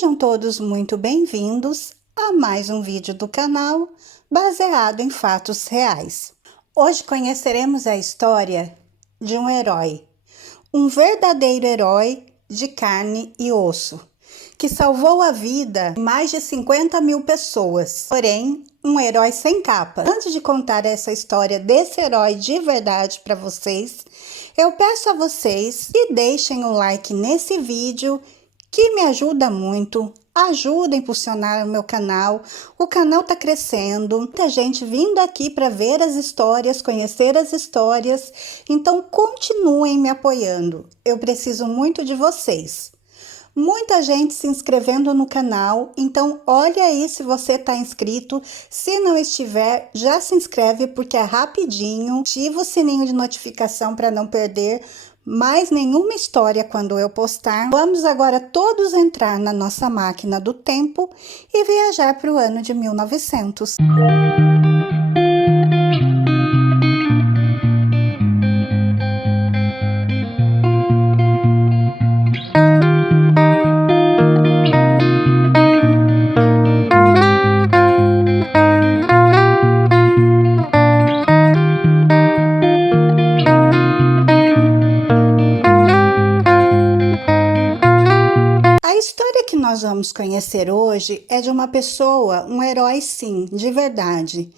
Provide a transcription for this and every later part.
Sejam todos muito bem-vindos a mais um vídeo do canal baseado em fatos reais. Hoje conheceremos a história de um herói, um verdadeiro herói de carne e osso, que salvou a vida de mais de 50 mil pessoas, porém um herói sem capa. Antes de contar essa história desse herói de verdade para vocês, eu peço a vocês que deixem o like nesse vídeo, que me ajuda muito, ajuda a impulsionar o meu canal. O canal tá crescendo, muita gente vindo aqui para ver as histórias, conhecer as histórias, então continuem me apoiando, eu preciso muito de vocês. Muita gente se inscrevendo no canal, então olha aí se você está inscrito. Se não estiver, já se inscreve porque é rapidinho. Ativa o sininho de notificação para não perder mais nenhuma história quando eu postar. Vamos agora todos entrar na nossa máquina do tempo e viajar para o ano de 1900. Nós vamos conhecer hoje é de uma pessoa, um herói sim, de verdade.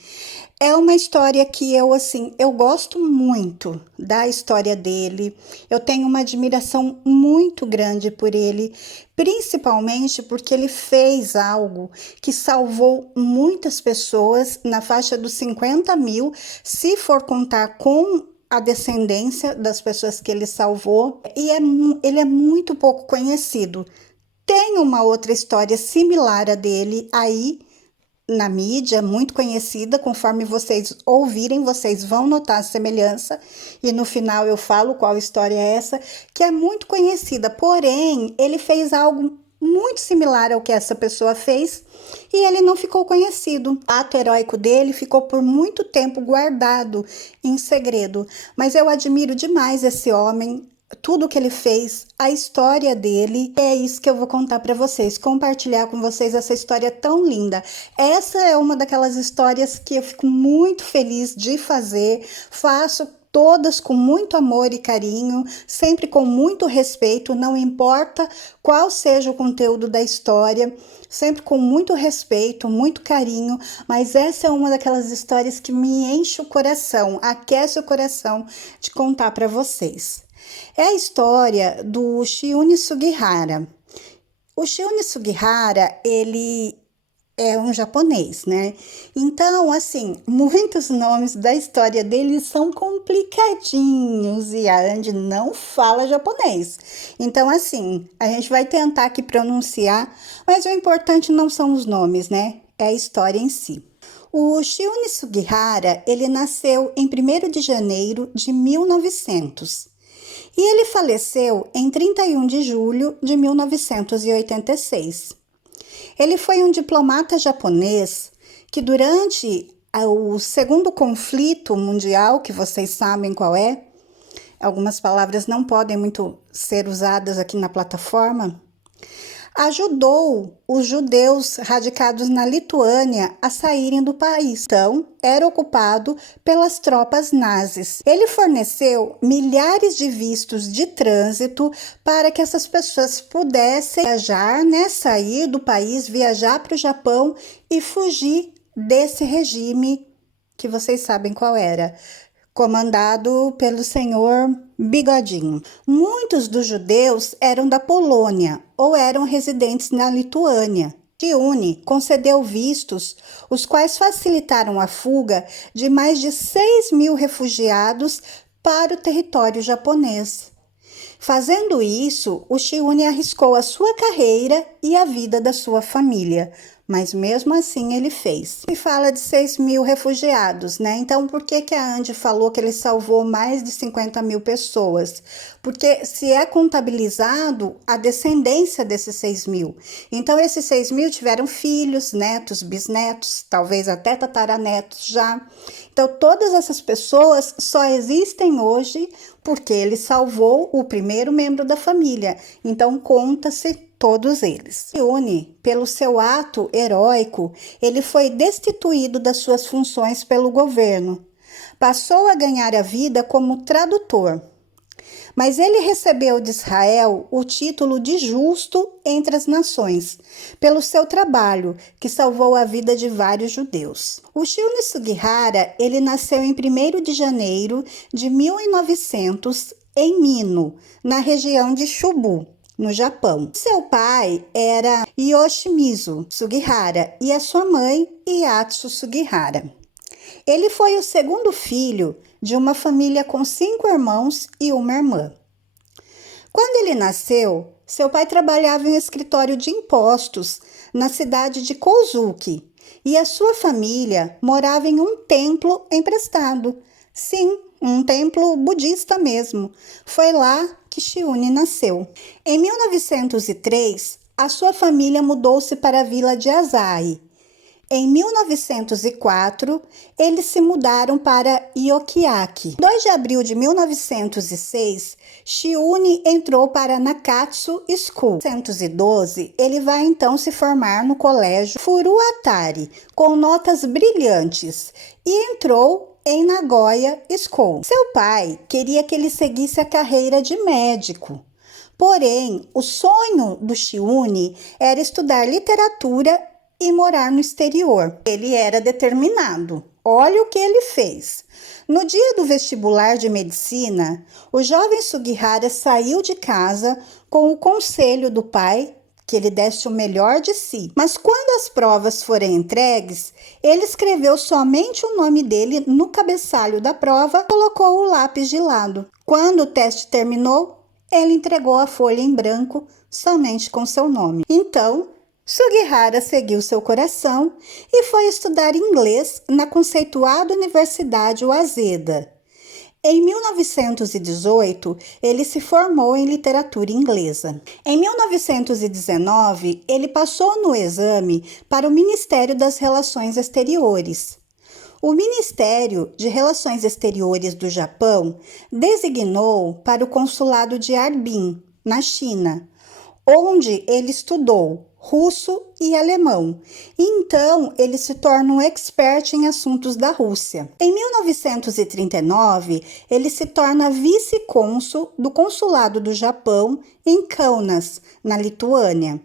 É uma história que eu gosto muito da história dele. Eu tenho uma admiração muito grande por ele, principalmente porque ele fez algo que salvou muitas pessoas na faixa dos 50 mil, se for contar com a descendência das pessoas que ele salvou. E ele é muito pouco conhecido. Tem uma outra história similar a dele aí na mídia, muito conhecida. Conforme vocês ouvirem, vocês vão notar a semelhança. E no final eu falo qual história é essa, que é muito conhecida. Porém, ele fez algo muito similar ao que essa pessoa fez e ele não ficou conhecido. O ato heróico dele ficou por muito tempo guardado em segredo. Mas eu admiro demais esse homem. Tudo que ele fez, a história dele, é isso que eu vou contar para vocês, compartilhar com vocês essa história tão linda. Essa é uma daquelas histórias que eu fico muito feliz de fazer, faço todas com muito amor e carinho, sempre com muito respeito, não importa qual seja o conteúdo da história, sempre com muito respeito, muito carinho, mas essa é uma daquelas histórias que me enche o coração, aquece o coração de contar para vocês. É a história do Shiune Sugihara. O Shiune Sugihara, ele é um japonês, né? Então, assim, muitos nomes da história dele são complicadinhos e a Andy não fala japonês. Então, assim, a gente vai tentar aqui pronunciar, mas o importante não são os nomes, né? É a história em si. O Shiune Sugihara, ele nasceu em 1º de janeiro de 1900. E ele faleceu em 31 de julho de 1986. Ele foi um diplomata japonês que durante o segundo conflito mundial, que vocês sabem qual é, algumas palavras não podem muito ser usadas aqui na plataforma, ajudou os judeus radicados na Lituânia a saírem do país. Então, era ocupado pelas tropas nazis. Ele forneceu milhares de vistos de trânsito para que essas pessoas pudessem viajar, né, sair do país, viajar para o Japão e fugir desse regime que vocês sabem qual era, comandado pelo senhor Bigodinho. Muitos dos judeus eram da Polônia ou eram residentes na Lituânia. Shiune concedeu vistos, os quais facilitaram a fuga de mais de 6 mil refugiados para o território japonês. Fazendo isso, o Shiune arriscou a sua carreira e a vida da sua família, mas mesmo assim ele fez. E fala de 6 mil refugiados, né? Então, por que a Andy falou que ele salvou mais de 50 mil pessoas? Porque se é contabilizado a descendência desses 6 mil. Então, esses 6 mil tiveram filhos, netos, bisnetos, talvez até tataranetos já. Então, todas essas pessoas só existem hoje porque ele salvou o primeiro membro da família. Então, conta-se todos eles. Chiune, pelo seu ato heróico, ele foi destituído das suas funções pelo governo. Passou a ganhar a vida como tradutor. Mas ele recebeu de Israel o título de justo entre as nações, pelo seu trabalho, que salvou a vida de vários judeus. O Chiune Sugihara, ele nasceu em 1º de janeiro de 1900, em Mino, na região de Chubu, no Japão. Seu pai era Yoshimizu Sugihara e a sua mãe, Yatsu Sugihara. Ele foi o segundo filho de uma família com 5 irmãos e uma irmã. Quando ele nasceu, seu pai trabalhava em um escritório de impostos na cidade de Kozuki e a sua família morava em um templo emprestado. Sim, um templo budista mesmo. Foi lá que Chiune nasceu. Em 1903, a sua família mudou-se para a vila de Asahi. Em 1904, eles se mudaram para Yokiaki. 2 de abril de 1906, Chiune entrou para Nakatsu School. Em 1912, ele vai então se formar no colégio Furuatari, com notas brilhantes, e entrou em Nagoya School. Seu pai queria que ele seguisse a carreira de médico. Porém, o sonho do Chiune era estudar literatura e morar no exterior. Ele era determinado. Olha o que ele fez. No dia do vestibular de medicina, o jovem Sugihara saiu de casa com o conselho do pai que ele desse o melhor de si. Mas quando as provas forem entregues, ele escreveu somente o nome dele no cabeçalho da prova e colocou o lápis de lado. Quando o teste terminou, ele entregou a folha em branco somente com seu nome. Então, Sugihara seguiu seu coração e foi estudar inglês na conceituada Universidade Waseda. Em 1918, ele se formou em literatura inglesa. Em 1919, ele passou no exame para o Ministério das Relações Exteriores. O Ministério de Relações Exteriores do Japão designou para o consulado de Harbin, na China, onde ele estudou russo e alemão. Então, ele se torna um expert em assuntos da Rússia. Em 1939, ele se torna vice-cônsul do consulado do Japão em Kaunas, na Lituânia.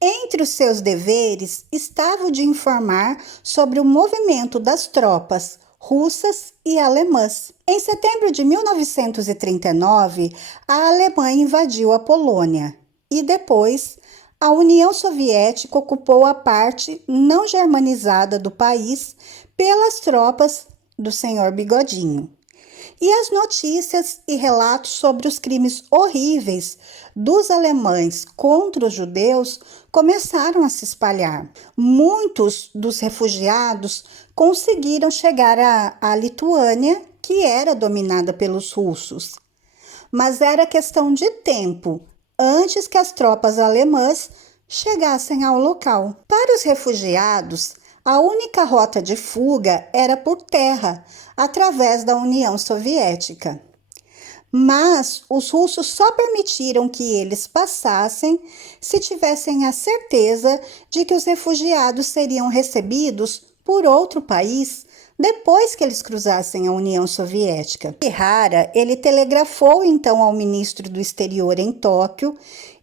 Entre os seus deveres estava o de informar sobre o movimento das tropas russas e alemãs. Em setembro de 1939, a Alemanha invadiu a Polônia e depois a União Soviética ocupou a parte não germanizada do país pelas tropas do senhor Bigodinho. E as notícias e relatos sobre os crimes horríveis dos alemães contra os judeus começaram a se espalhar. Muitos dos refugiados conseguiram chegar à Lituânia, que era dominada pelos russos. Mas era questão de tempo antes que as tropas alemãs chegassem ao local. Para os refugiados, a única rota de fuga era por terra, através da União Soviética. Mas os russos só permitiram que eles passassem se tivessem a certeza de que os refugiados seriam recebidos por outro país depois que eles cruzassem a União Soviética. Sugihara, ele telegrafou então ao ministro do Exterior em Tóquio,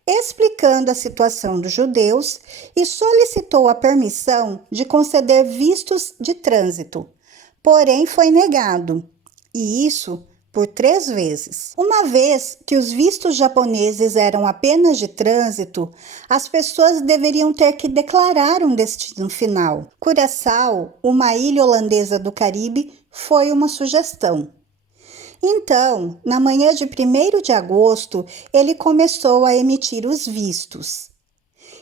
explicando a situação dos judeus e solicitou a permissão de conceder vistos de trânsito. Porém, foi negado, e isso por 3 vezes. Uma vez que os vistos japoneses eram apenas de trânsito, as pessoas deveriam ter que declarar um destino final. Curaçao, uma ilha holandesa do Caribe, foi uma sugestão. Então, na manhã de 1º de agosto, ele começou a emitir os vistos.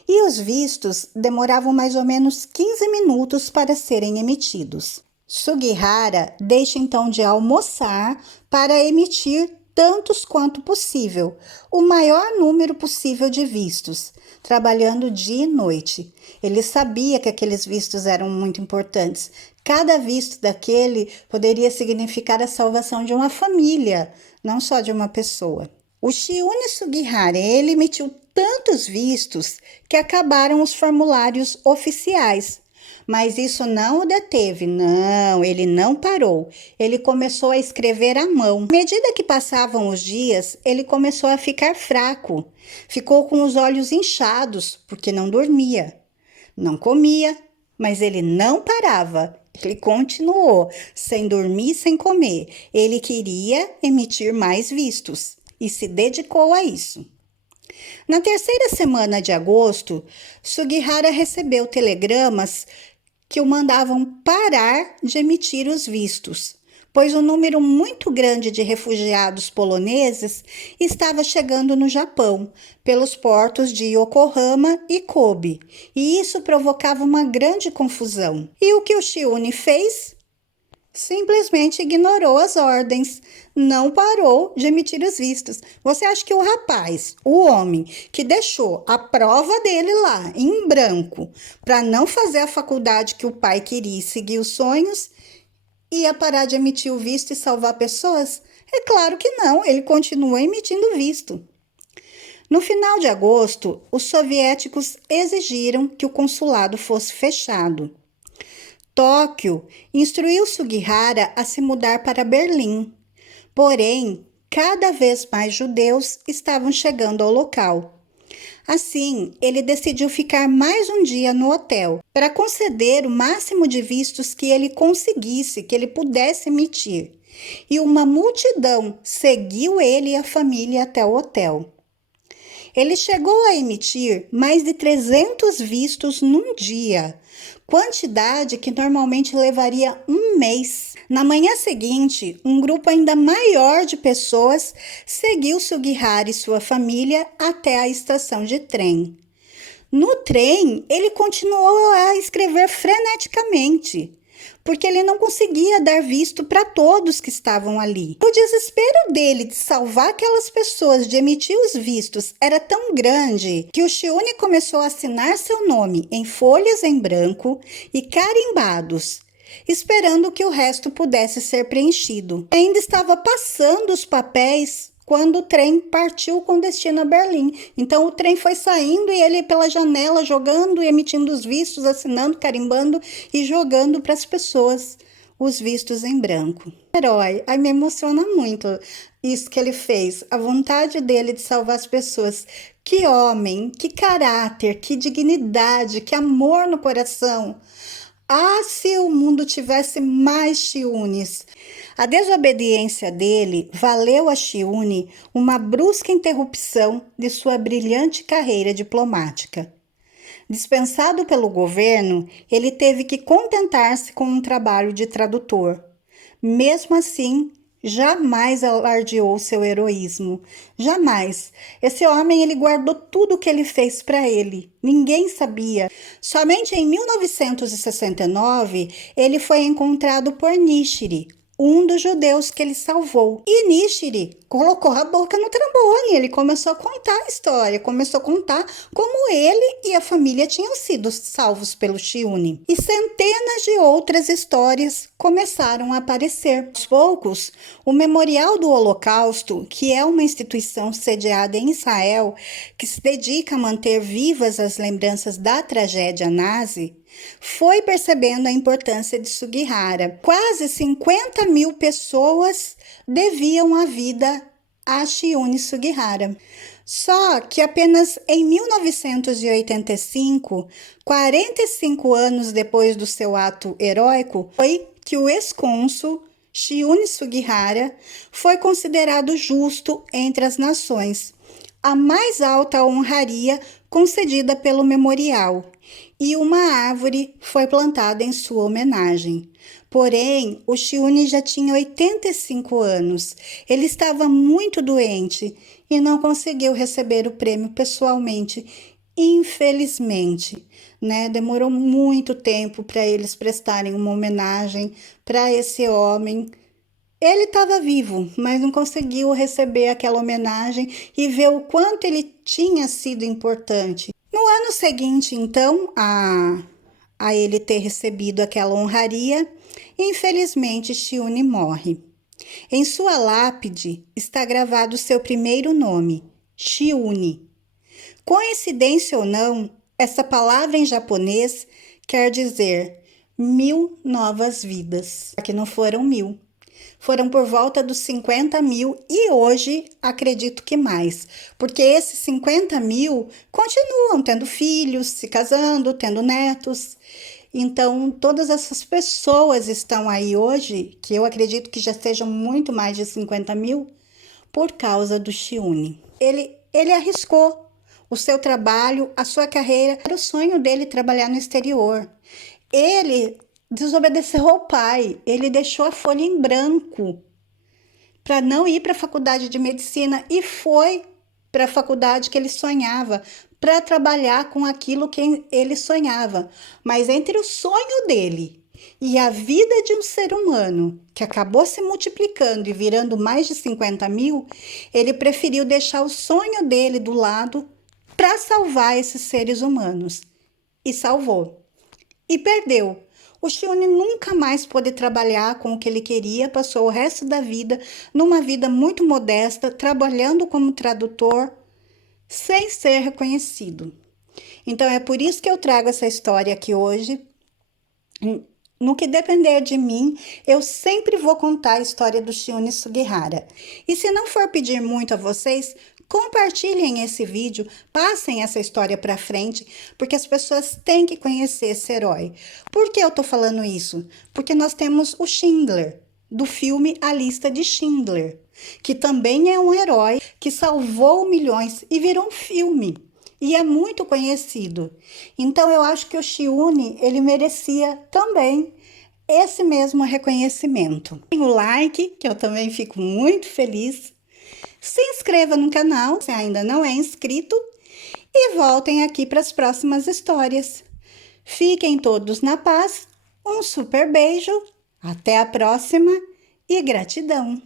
E os vistos demoravam mais ou menos 15 minutos para serem emitidos. Sugihara deixa então de almoçar para emitir tantos quanto possível, o maior número possível de vistos, trabalhando dia e noite. Ele sabia que aqueles vistos eram muito importantes. Cada visto daquele poderia significar a salvação de uma família, não só de uma pessoa. O Chiune Sugihara, ele emitiu tantos vistos que acabaram os formulários oficiais. Mas isso não o deteve, não, ele não parou. Ele começou a escrever à mão. À medida que passavam os dias, ele começou a ficar fraco. Ficou com os olhos inchados, porque não dormia. Não comia, mas ele não parava. Ele continuou, sem dormir, sem comer. Ele queria emitir mais vistos e se dedicou a isso. Na terceira semana de agosto, Sugihara recebeu telegramas que o mandavam parar de emitir os vistos, pois um número muito grande de refugiados poloneses estava chegando no Japão, pelos portos de Yokohama e Kobe, e isso provocava uma grande confusão. E o que o Chiune fez? Simplesmente ignorou as ordens, não parou de emitir os vistos. Você acha que o rapaz, o homem, que deixou a prova dele lá, em branco, para não fazer a faculdade que o pai queria e seguir os sonhos, ia parar de emitir o visto e salvar pessoas? É claro que não, ele continuou emitindo visto. No final de agosto, os soviéticos exigiram que o consulado fosse fechado. Tóquio instruiu Sugihara a se mudar para Berlim. Porém, cada vez mais judeus estavam chegando ao local. Assim, ele decidiu ficar mais um dia no hotel para conceder o máximo de vistos que ele conseguisse, que ele pudesse emitir. E uma multidão seguiu ele e a família até o hotel. Ele chegou a emitir mais de 300 vistos num dia, quantidade que normalmente levaria um mês. Na manhã seguinte, um grupo ainda maior de pessoas seguiu Sugihara e sua família até a estação de trem. No trem, ele continuou a escrever freneticamente, porque ele não conseguia dar visto para todos que estavam ali. O desespero dele de salvar aquelas pessoas, de emitir os vistos, era tão grande que o Chiune começou a assinar seu nome em folhas em branco e carimbados, esperando que o resto pudesse ser preenchido. Ainda estava passando os papéis quando o trem partiu com destino a Berlim. Então o trem foi saindo e ele pela janela jogando e emitindo os vistos, assinando, carimbando e jogando para as pessoas os vistos em branco. Herói, ai, me emociona muito isso que ele fez, a vontade dele de salvar as pessoas. Que homem, que caráter, que dignidade, que amor no coração. Ah, se o mundo tivesse mais Chiunes! A desobediência dele valeu a Chiune uma brusca interrupção de sua brilhante carreira diplomática. Dispensado pelo governo, ele teve que contentar-se com um trabalho de tradutor. Mesmo assim, jamais alardeou seu heroísmo. Jamais. Esse homem, ele guardou tudo o que ele fez para ele. Ninguém sabia. Somente em 1969, ele foi encontrado por Nishiri, um dos judeus que ele salvou. E Nishiri colocou a boca no trombone. Ele começou a contar a história, começou a contar como ele e a família tinham sido salvos pelo Chiune. E centenas de outras histórias começaram a aparecer. Aos poucos, o Memorial do Holocausto, que é uma instituição sediada em Israel, que se dedica a manter vivas as lembranças da tragédia nazi, foi percebendo a importância de Sugihara. Quase 50 mil pessoas deviam a vida a Chiune Sugihara. Só que apenas em 1985, 45 anos depois do seu ato heróico, foi que o ex-cônsul Chiune Sugihara foi considerado justo entre as nações, a mais alta honraria concedida pelo memorial, e uma árvore foi plantada em sua homenagem. Porém, o Chiune já tinha 85 anos. Ele estava muito doente e não conseguiu receber o prêmio pessoalmente, infelizmente, né? Demorou muito tempo para eles prestarem uma homenagem para esse homem. Ele estava vivo, mas não conseguiu receber aquela homenagem e ver o quanto ele tinha sido importante. No ano seguinte, então, a ele ter recebido aquela honraria, infelizmente, Chiune morre. Em sua lápide está gravado seu primeiro nome, Chiune. Coincidência ou não, essa palavra em japonês quer dizer 1000 novas vidas. Que não foram 1000. Foram por volta dos 50.000 e hoje acredito que mais, porque esses 50.000 continuam tendo filhos, se casando, tendo netos. Então, todas essas pessoas estão aí hoje, que eu acredito que já sejam muito mais de 50.000, por causa do Chiune. Ele arriscou o seu trabalho, a sua carreira, era o sonho dele trabalhar no exterior. Ele desobedeceu ao pai, ele deixou a folha em branco para não ir para a faculdade de medicina e foi para a faculdade que ele sonhava, para trabalhar com aquilo que ele sonhava. Mas entre o sonho dele e a vida de um ser humano, que acabou se multiplicando e virando mais de 50.000, ele preferiu deixar o sonho dele do lado para salvar esses seres humanos. E salvou. E perdeu. O Chiune nunca mais pôde trabalhar com o que ele queria, passou o resto da vida numa vida muito modesta, trabalhando como tradutor, sem ser reconhecido. Então é por isso que eu trago essa história aqui hoje. No que depender de mim, eu sempre vou contar a história do Chiune Sugihara. E se não for pedir muito a vocês, compartilhem esse vídeo, passem essa história para frente, porque as pessoas têm que conhecer esse herói. Por que eu tô falando isso? Porque nós temos o Schindler, do filme A Lista de Schindler, que também é um herói que salvou milhões e virou um filme. E é muito conhecido. Então eu acho que o Chiune, ele merecia também esse mesmo reconhecimento. O like, que eu também fico muito feliz. Se inscreva no canal, se ainda não é inscrito, e voltem aqui para as próximas histórias. Fiquem todos na paz, um super beijo, até a próxima e gratidão!